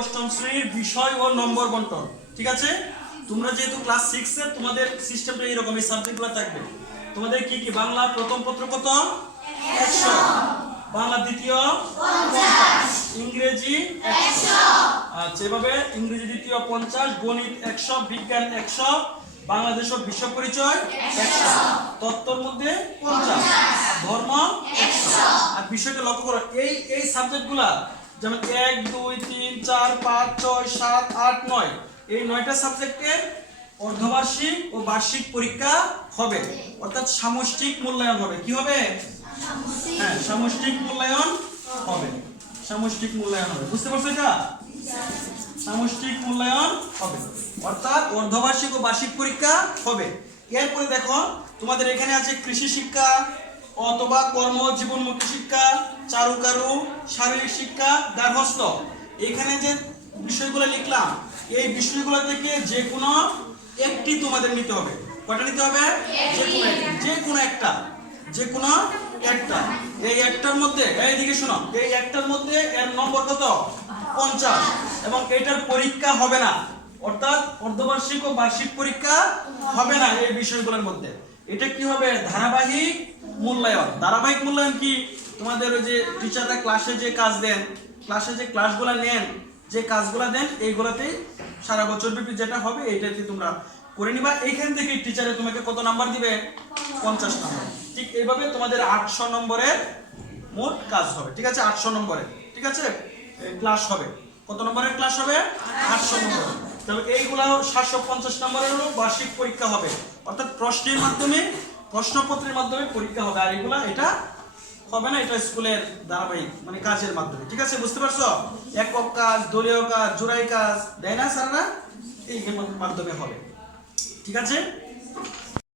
অষ্টম শ্রেণির বিষয় ও নম্বর বন্টন, ঠিক আছে? তোমরা যেহেতু ক্লাস তোমাদের সিস্টেমটা এইরকম, এই সাবজেক্টগুলো থাকবে। তোমাদের কি কি? বাংলা প্রথম পত্র কত? একশো। বাংলা দ্বিতীয়? ইংরেজি? আচ্ছা এভাবে ইংরেজি দ্বিতীয় পঞ্চাশ, গণিত একশো, বিজ্ঞান একশো, বাংলাদেশ বিশ্ব পরিচয় একশো, তত্ত্বর মধ্যে পঞ্চাশ, ধর্ম আর বিষয়টা লক্ষ্য করো, এই এই সাবজেক্টগুলা যেমন এক দুই তিন চার পাঁচ ছয় সাত আট নয়। এই নয়টা সাবজেক্টের অর্ধবার্ষিক ও বার্ষিক পরীক্ষা হবে। অর্থাৎ সামষ্টিক মূল্যায়ন হবে। কি হবে? হ্যাঁ সামষ্টিক মূল্যায়ন হবে। সামষ্টিক মূল্যায়ন হবে। বুঝতে পারছ এটা? সামষ্টিক মূল্যায়ন হবে। অর্থাৎ অর্ধবার্ষিক ও বার্ষিক পরীক্ষা হবে। এরপরে দেখো তোমাদের এখানে আছে কৃষি শিক্ষা অথবা কর্ম জীবনমুখী শিক্ষা চারুকারু শারীরিক শিক্ষা গার্হস্থ এখানে যে বিষয়গুলো লিখলাম, এই বিষয়গুলো থেকে যে কোনো একটি তোমাদের নিতে হবে। কটা নিতে হবে? যে কোনো যে কোনো একটা, যে কোনো একটা। এই একটার মধ্যে এইদিকে শোনো, এই একটার মধ্যে এর নম্বর কত? পঞ্চাশ। এবং এটার পরীক্ষা হবে না। অর্থাৎ অর্ধবার্ষিক ও বার্ষিক পরীক্ষা হবে না এই বিষয়গুলোর মধ্যে। এটা কি হবে? ধারাবাহিক মূল্যায়ন, ধারাবাহিক মূল্যায়ন কি? তোমাদের ওই যে টিচাররা ক্লাসে যে কাজ দেন ক্লাসে যে ক্লাসগুলো নেন, যে কাজগুলো দেন এইগুলাতেই সারা বছর ব্যাপী যেটা হবে, এইটাতে তোমরা করে নিবা। এইখান থেকে টিচারে তোমাকে কত নাম্বার দিবে? পঞ্চাশ নাম্বার ঠিক এইভাবে তোমাদের আটশো নম্বরের মোট কাজ হবে। ঠিক আছে? আটশো নম্বরের। ঠিক আছে? ক্লাস হবে। কত নম্বরের ক্লাস হবে? আটশো নম্বর তবে এইগুলা সাতশো পঞ্চাশ নম্বরের হলো বার্ষিক পরীক্ষা হবে। অর্থাৎ প্রশ্নের মাধ্যমে প্রশ্নপত্রের মাধ্যমে পরীক্ষা হবে, আর এগুলা এটা হবে না, এটা স্কুলের ধারাবাহিক মানে কাজের মাধ্যমে, ঠিক আছে? বুঝতে পারছ? একক কাজ, দলীয় কাজ, জোড়াই কাজ দেয় না, স্যাররা? এই মাধ্যমে হবে, ঠিক আছে?